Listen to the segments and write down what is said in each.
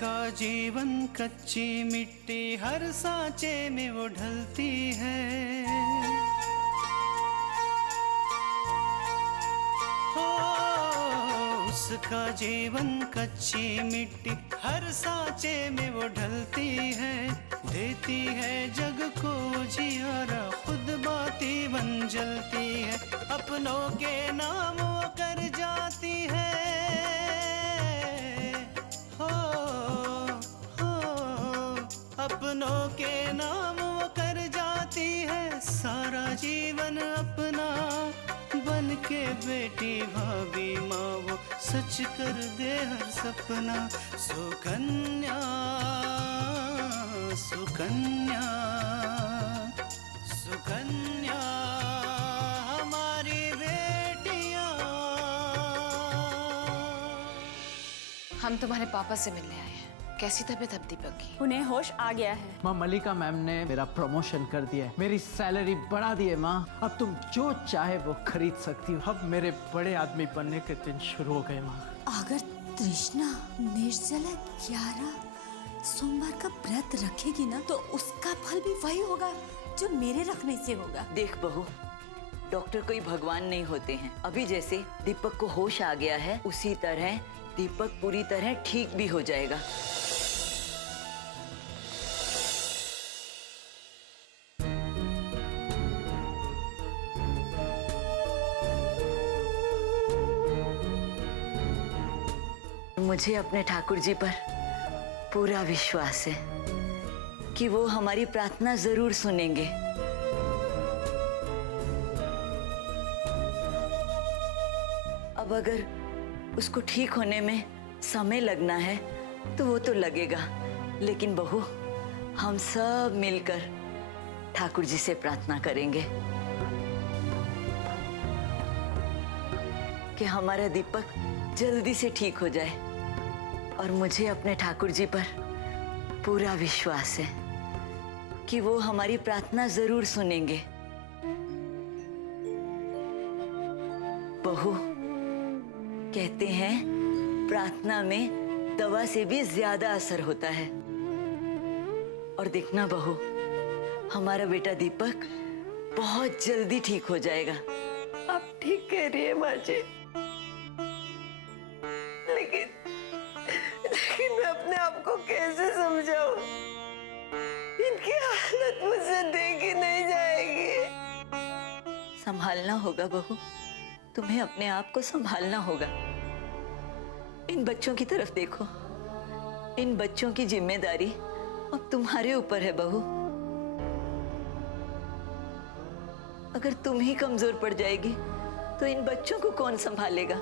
उसका जीवन कच्ची मिट्टी हर सांचे में वो ढलती है। हो उसका जीवन कच्ची मिट्टी हर सांचे में वो ढलती है। देती है जग को जियारा, खुद बाती बन जलती है। अपनों के नाम वो कर जाती है। अपनों के नाम वो कर जाती है। सारा जीवन अपना बन के बेटी भाभी माँ वो सच कर दे हर सपना। सुकन्या सुकन्या सुकन्या हमारी बेटियाँ। हम तुम्हारे पापा से मिलने आए हैं। कैसी तबीयत अब दीपक की? उन्हें होश आ गया है। माँ मलिका मैम ने मेरा प्रमोशन कर दिया है, मेरी सैलरी बढ़ा दी है माँ। अब तुम जो चाहे वो खरीद सकती हो। अब मेरे बड़े आदमी बनने के दिन शुरू हो गए माँ। अगर तृष्णा निर्जला 11 सोमवार का व्रत रखेगी ना तो उसका फल भी वही होगा जो मेरे रखने से होगा। देख बहू, डॉक्टर कोई भगवान नहीं होते हैं। अभी जैसे दीपक को होश आ गया है उसी तरह दीपक पूरी तरह ठीक भी हो जाएगा। मुझे अपने ठाकुर जी पर पूरा विश्वास है कि वो हमारी प्रार्थना जरूर सुनेंगे। अब अगर उसको ठीक होने में समय लगना है तो वो तो लगेगा, लेकिन बहू हम सब मिलकर ठाकुर जी से प्रार्थना करेंगे कि हमारा दीपक जल्दी से ठीक हो जाए। और मुझे अपने ठाकुर जी पर पूरा विश्वास है कि वो हमारी प्रार्थना जरूर सुनेंगे। बहू, कहते हैं प्रार्थना में दवा से भी ज्यादा असर होता है। और देखना बहू, हमारा बेटा दीपक बहुत जल्दी ठीक हो जाएगा। आप ठीक कह रही है माँ जी, लेकिन मैं अपने आप को कैसे समझाऊं? इनकी हालत मुझसे देखी नहीं जाएगी। संभालना होगा बहू, तुम्हें अपने आप को संभालना होगा। इन बच्चों की तरफ देखो, इन बच्चों की जिम्मेदारी अब तुम्हारे ऊपर है बहू। अगर तुम ही कमजोर पड़ जाएगी तो इन बच्चों को कौन संभालेगा?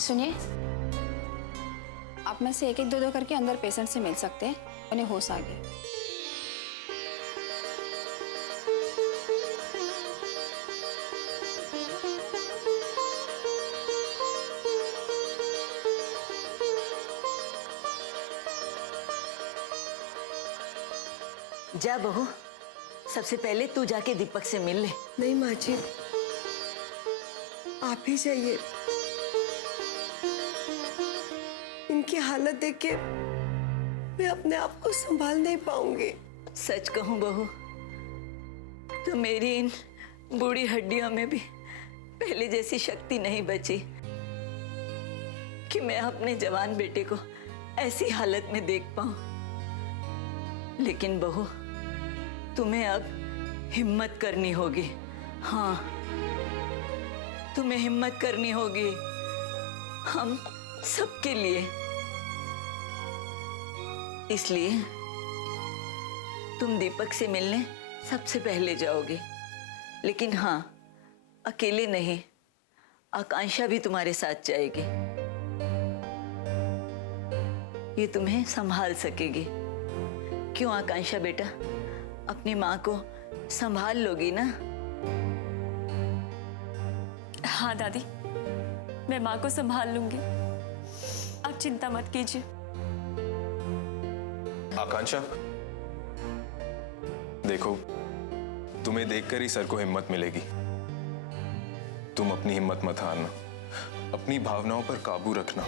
सुनिए, आप में से एक एक दो करके अंदर पेशेंट से मिल सकते हैं, उन्हें होश आ गया। जा बहू, सबसे पहले तू जाके दीपक से मिल ले। नहीं माँ जी, आप ही जाइए। इनकी हालत देख के मैं अपने आप को संभाल नहीं पाऊंगी। सच कहूं बहू, तो मेरी इन बूढ़ी हड्डियों में भी पहले जैसी शक्ति नहीं बची कि मैं अपने जवान बेटे को ऐसी हालत में देख पाऊं। लेकिन बहू, तुम्हें अब हिम्मत करनी होगी। हाँ, तुम्हें हिम्मत करनी होगी, हम सबके लिए। इसलिए तुम दीपक से मिलने सबसे पहले जाओगे, लेकिन हाँ, अकेले नहीं, आकांक्षा भी तुम्हारे साथ जाएगी। ये तुम्हें संभाल सकेगी। क्यों आकांक्षा बेटा, अपनी माँ को संभाल लोगी ना? हाँ दादी, मैं माँ को संभाल लूंगी, आप चिंता मत कीजिए। आकांक्षा, देखो, तुम्हें देखकर ही सर को हिम्मत मिलेगी। तुम अपनी हिम्मत मत हारना, अपनी भावनाओं पर काबू रखना।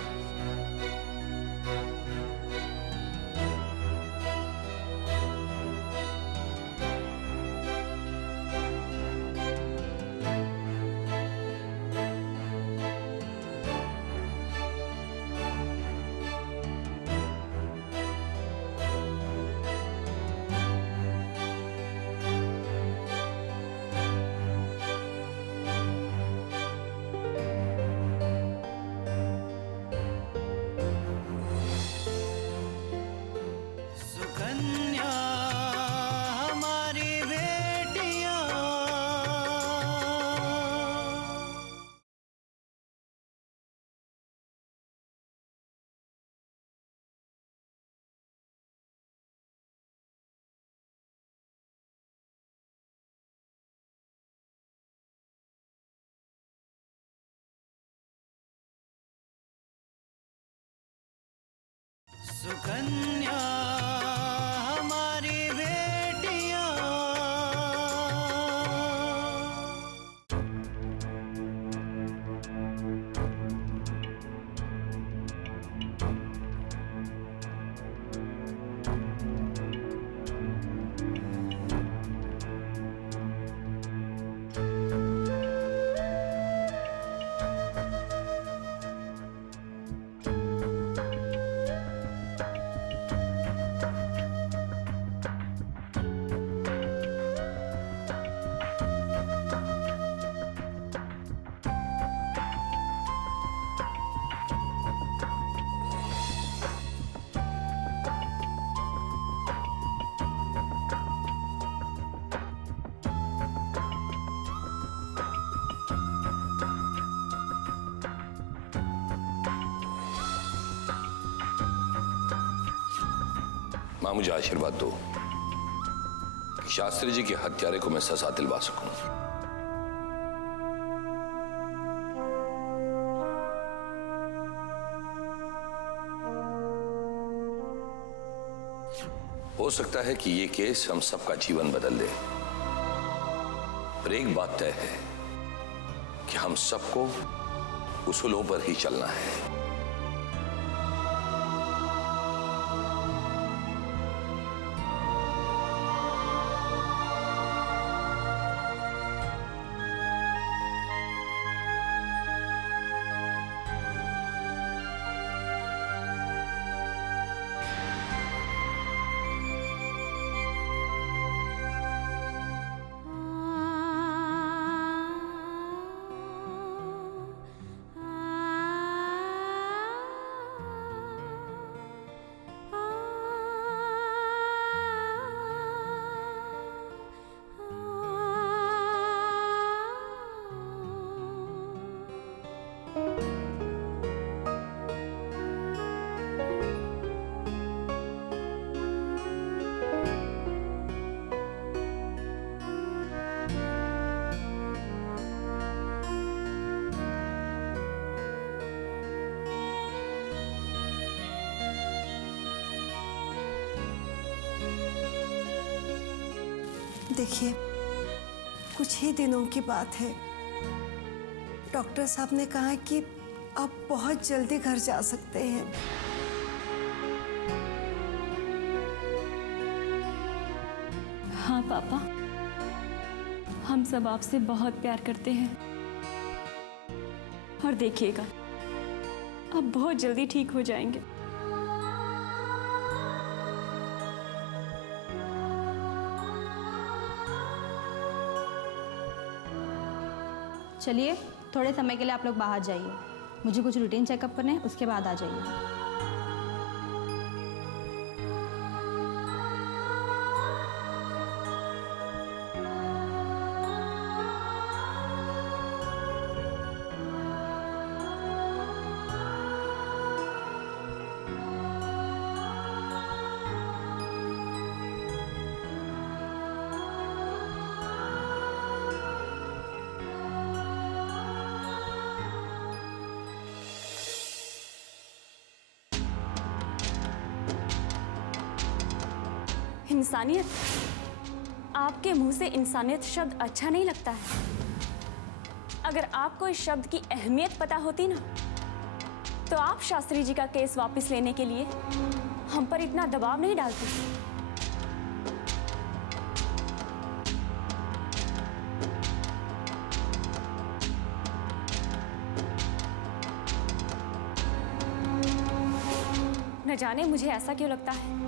सुकन्या हमारी बेटियां, सुकन्या हमारी बेटियां। मां, मुझे आशीर्वाद दो कि शास्त्री जी के हत्यारे को मैं सजा दिलवा सकूं। हो सकता है कि ये केस हम सबका जीवन बदल दे, पर एक बात तय है कि हम सबको उसूलों पर ही चलना है। देखिए, कुछ ही दिनों की बात है। डॉक्टर साहब ने कहा कि आप बहुत जल्दी घर जा सकते हैं। हाँ पापा, हम सब आपसे बहुत प्यार करते हैं और देखिएगा आप बहुत जल्दी ठीक हो जाएंगे। चलिए थोड़े समय के लिए आप लोग बाहर जाइए, मुझे कुछ रूटीन चेकअप करना है, उसके बाद आ जाइए। इंसानियत, आपके मुंह से इंसानियत शब्द अच्छा नहीं लगता है। अगर आपको इस शब्द की अहमियत पता होती ना, तो आप शास्त्री जी का केस वापस लेने के लिए हम पर इतना दबाव नहीं डालते। न जाने मुझे ऐसा क्यों लगता है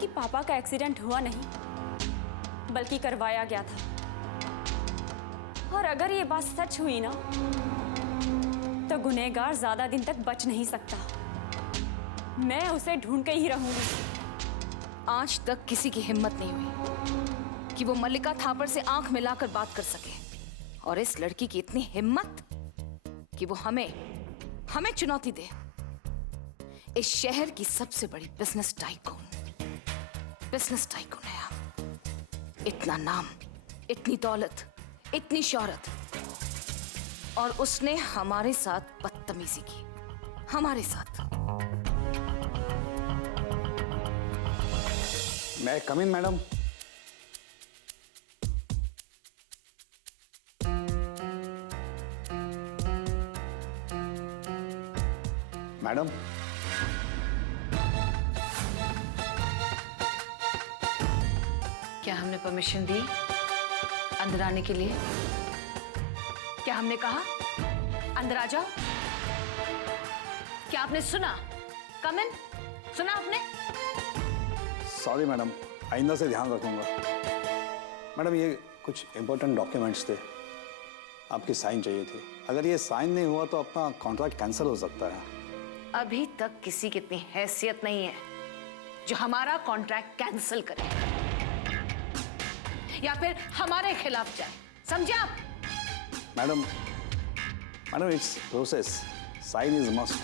कि पापा का एक्सीडेंट हुआ नहीं बल्कि करवाया गया था। और अगर ये बात सच हुई ना, तो गुनहगार ज्यादा दिन तक बच नहीं सकता। मैं उसे ढूंढ के ही रहूंगी। आज तक किसी की हिम्मत नहीं हुई कि वो मल्लिका थापर से आंख मिलाकर बात कर सके, और इस लड़की की इतनी हिम्मत कि वो हमें चुनौती दे। इस शहर की सबसे बड़ी बिजनेस टाइकून है आप। इतना नाम, इतनी दौलत, इतनी शोहरत, और उसने हमारे साथ बदतमीजी की, हमारे साथ। मैं कम इन मैडम? मैडम, क्या हमने परमिशन दी अंदर आने के लिए? क्या हमने कहा अंदर आ जाओ? क्या आपने सुना? कम इन, सुना आपने? सॉरी मैडम, आइंदा से ध्यान रखूंगा। मैडम, ये कुछ इंपॉर्टेंट डॉक्यूमेंट्स थे, आपकी साइन चाहिए थी। अगर ये साइन नहीं हुआ तो अपना कॉन्ट्रैक्ट कैंसिल हो सकता है। अभी तक किसी की इतनी हैसियत नहीं है जो हमारा कॉन्ट्रैक्ट कैंसिल करे या फिर हमारे खिलाफ जाए, समझे आप? Madam, it's process, sign is must.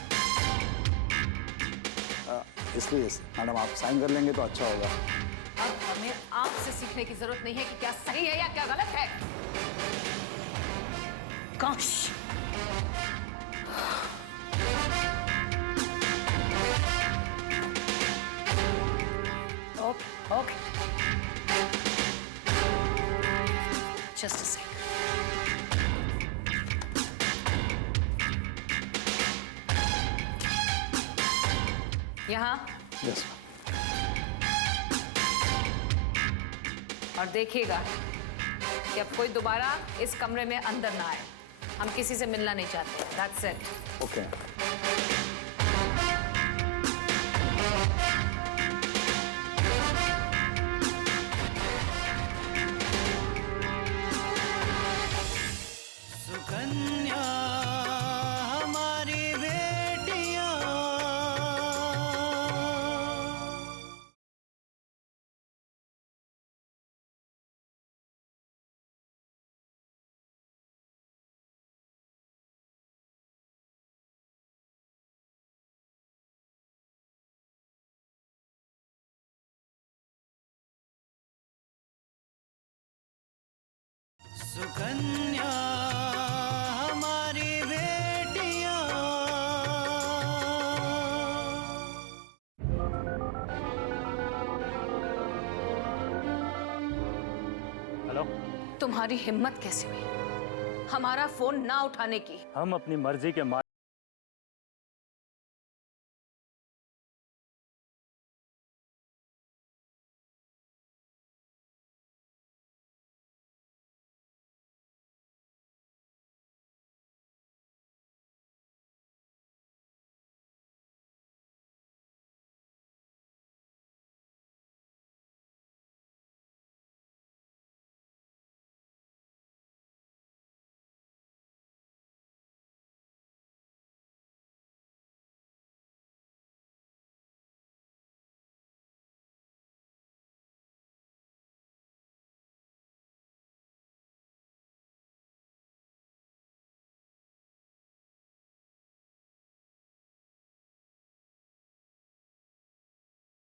इसलिए मैडम आप साइन कर लेंगे तो अच्छा होगा। अब हमें आपसे सीखने की जरूरत नहीं है कि क्या सही है या क्या गलत है। काश ओके, जस्ट अ सेकंड। यहाँ यस। और देखिएगा कि अब कोई दोबारा इस कमरे में अंदर ना आए। हम किसी से मिलना नहीं चाहते। That's it. ओके। सुकन्या हमारी बेटियां। सुकन्या हमारी बेटियां। हेलो, तुम्हारी हिम्मत कैसे हुई हमारा फोन ना उठाने की? हम अपनी मर्जी के मालिक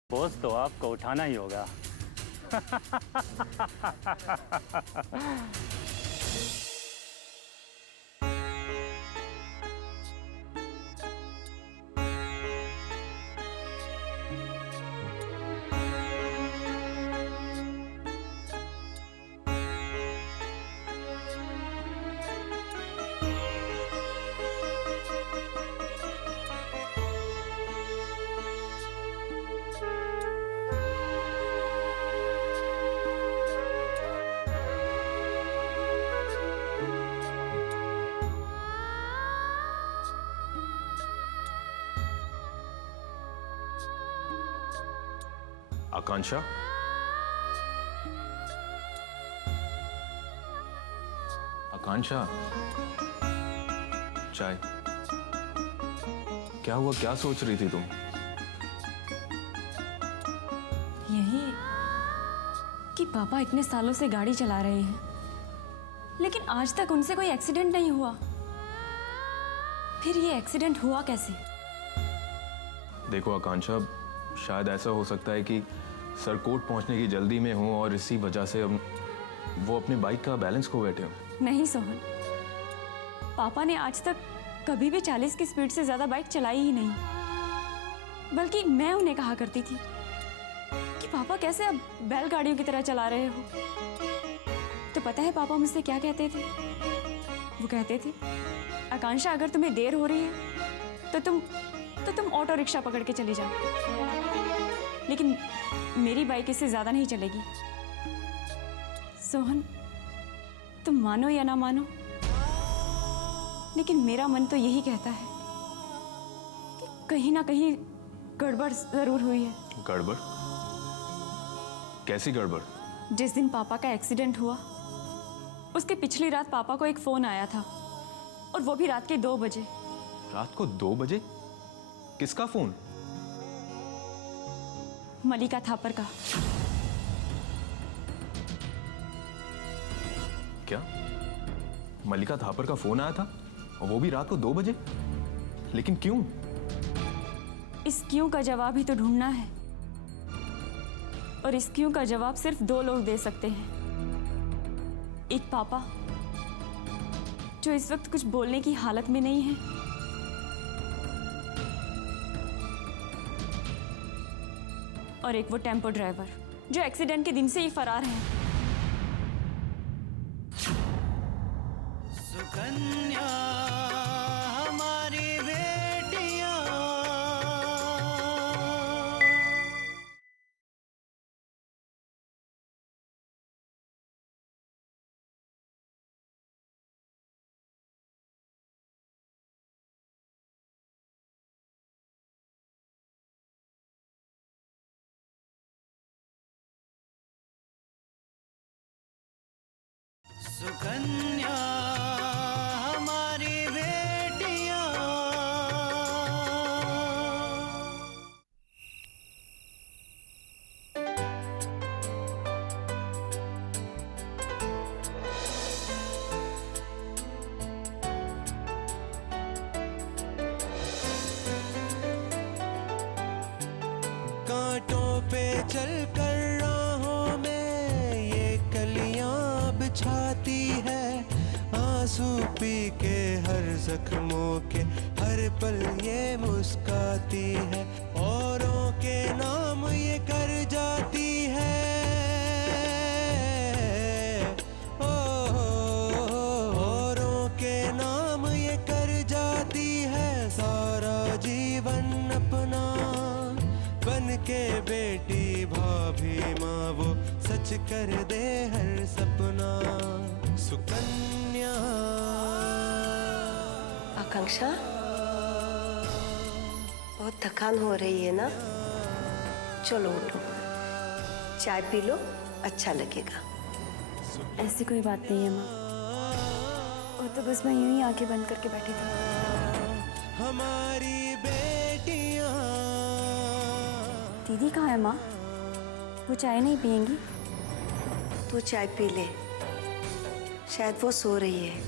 बोझ तो आपको उठाना ही होगा। आकांक्षा, आकांक्षा, चाय। क्या हुआ, क्या सोच रही थी तुम? यही कि पापा इतने सालों से गाड़ी चला रहे हैं, लेकिन आज तक उनसे कोई एक्सीडेंट नहीं हुआ। फिर ये एक्सीडेंट हुआ कैसे? देखो आकांक्षा, शायद ऐसा हो सकता है कि सर कोर्ट पहुंचने की जल्दी में हो और इसी वजह से वो अपने बाइक का बैलेंस खो बैठे हो। नहीं सोहन, पापा ने आज तक कभी भी 40 की स्पीड से ज्यादा बाइक चलाई ही नहीं। बल्कि मैं उन्हें कहा करती थी कि पापा कैसे अब बैलगाड़ियों की तरह चला रहे हो। तो पता है पापा मुझसे क्या कहते थे? वो कहते थे, आकांक्षा अगर तुम्हें देर हो रही है तो तुम ऑटो रिक्शा पकड़ के चली जाओ, लेकिन मेरी बाइक इससे ज्यादा नहीं चलेगी। सोहन, तुम मानो या ना मानो, लेकिन मेरा मन तो यही कहता है कि कहीं ना कहीं गड़बड़ जरूर हुई है। गड़बड़? कैसी गड़बड़? जिस दिन पापा का एक्सीडेंट हुआ, उसके पिछली रात पापा को एक फोन आया था, और वो भी रात के 2 बजे। रात को 2 बजे? किसका फोन? मलिका थापर का। क्या मलिका थापर का फोन आया था, और वो भी रात को 2 बजे? लेकिन क्यों? इस क्यों का जवाब ही तो ढूंढना है, और इस क्यों का जवाब सिर्फ 2 लोग दे सकते हैं। एक पापा, जो इस वक्त कुछ बोलने की हालत में नहीं है, और एक वो टेम्पो ड्राइवर जो एक्सीडेंट के दिन से ही फरार है। सुकन्या हमारी बेटियां, सुकन्या हमारी बेटियां। कांटों पे चलकर राहों में ये कलियां बिछाती है, आंसू पी के हर जख्मों के हर पल ये मुस्काती है, औरों के नाम ये कर जाती है। ओ, औरों के नाम ये कर जाती है, सारा जीवन अपना बन के बेटी भाभी माँ वो सच कर दे हर सपना। सुकन्या। आकांक्षा, बहुत थकान हो रही है ना? चलो उठो, चाय पी लो, अच्छा लगेगा। ऐसी कोई बात नहीं है माँ, वो तो बस मैं यूं ही आंखें बंद करके बैठी थी। हमारी बेटियां। दीदी कहाँ है माँ? वो चाय नहीं पियेंगी? तू चाय पी ले, शायद वो सो रही है।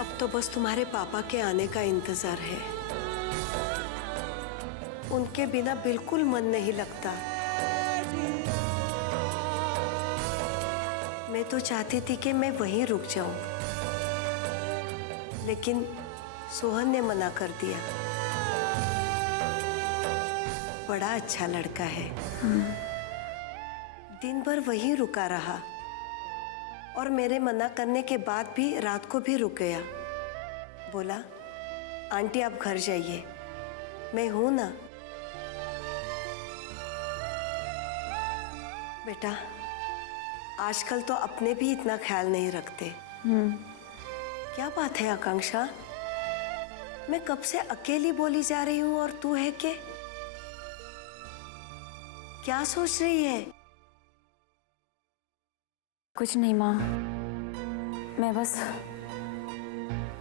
अब तो बस तुम्हारे पापा के आने का इंतजार है। उनके बिना बिल्कुल मन नहीं लगता। मैं तो चाहती थी कि मैं वहीं रुक जाऊं, लेकिन सोहन ने मना कर दिया। बड़ा अच्छा लड़का है। दिन भर वहीं रुका रहा और मेरे मना करने के बाद भी रात को भी रुक गया। बोला, आंटी आप घर जाइए, मैं हूं ना। बेटा, आजकल तो अपने भी इतना ख्याल नहीं रखते। क्या बात है आकांक्षा? मैं कब से अकेली बोली जा रही हूं और तू है के? क्या सोच रही है? कुछ नहीं माँ, मैं बस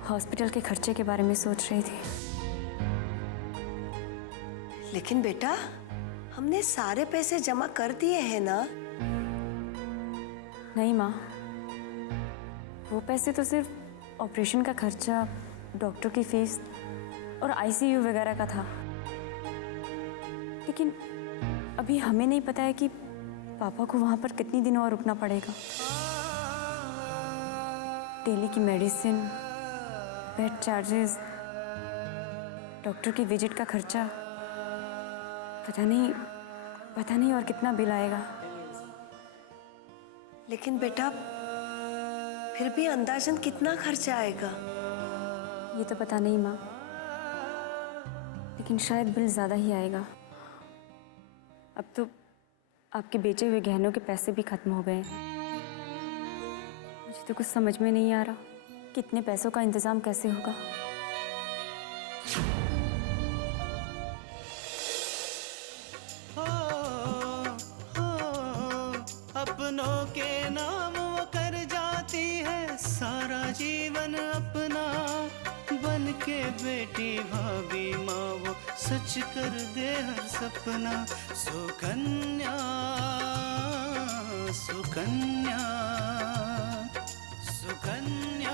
हॉस्पिटल के खर्चे के बारे में सोच रही थी। लेकिन बेटा, हमने सारे पैसे जमा कर दिए हैं ना? नहीं माँ, वो पैसे तो सिर्फ ऑपरेशन का खर्चा, डॉक्टर की फीस और आईसीयू वगैरह का था। लेकिन अभी हमें नहीं पता है कि पापा को वहाँ पर कितनी दिन और रुकना पड़ेगा। डेली की मेडिसिन, बेड चार्जेस, डॉक्टर की विजिट का खर्चा, पता नहीं और कितना बिल आएगा। लेकिन बेटा, फिर भी अंदाजन कितना खर्चा आएगा? ये तो पता नहीं माँ, लेकिन शायद बिल ज़्यादा ही आएगा। अब तो आपके बेचे हुए गहनों के पैसे भी खत्म हो गए हैं। मुझे तो कुछ समझ में नहीं आ रहा कि इतने पैसों का इंतजाम कैसे होगा। अपनों के नाम वो कर जाती है सारा जीवन अपना। बन के बेटी भाभी माँ वो सच कर दे हर सपना। सुकन्या सुकन्या सुकन्या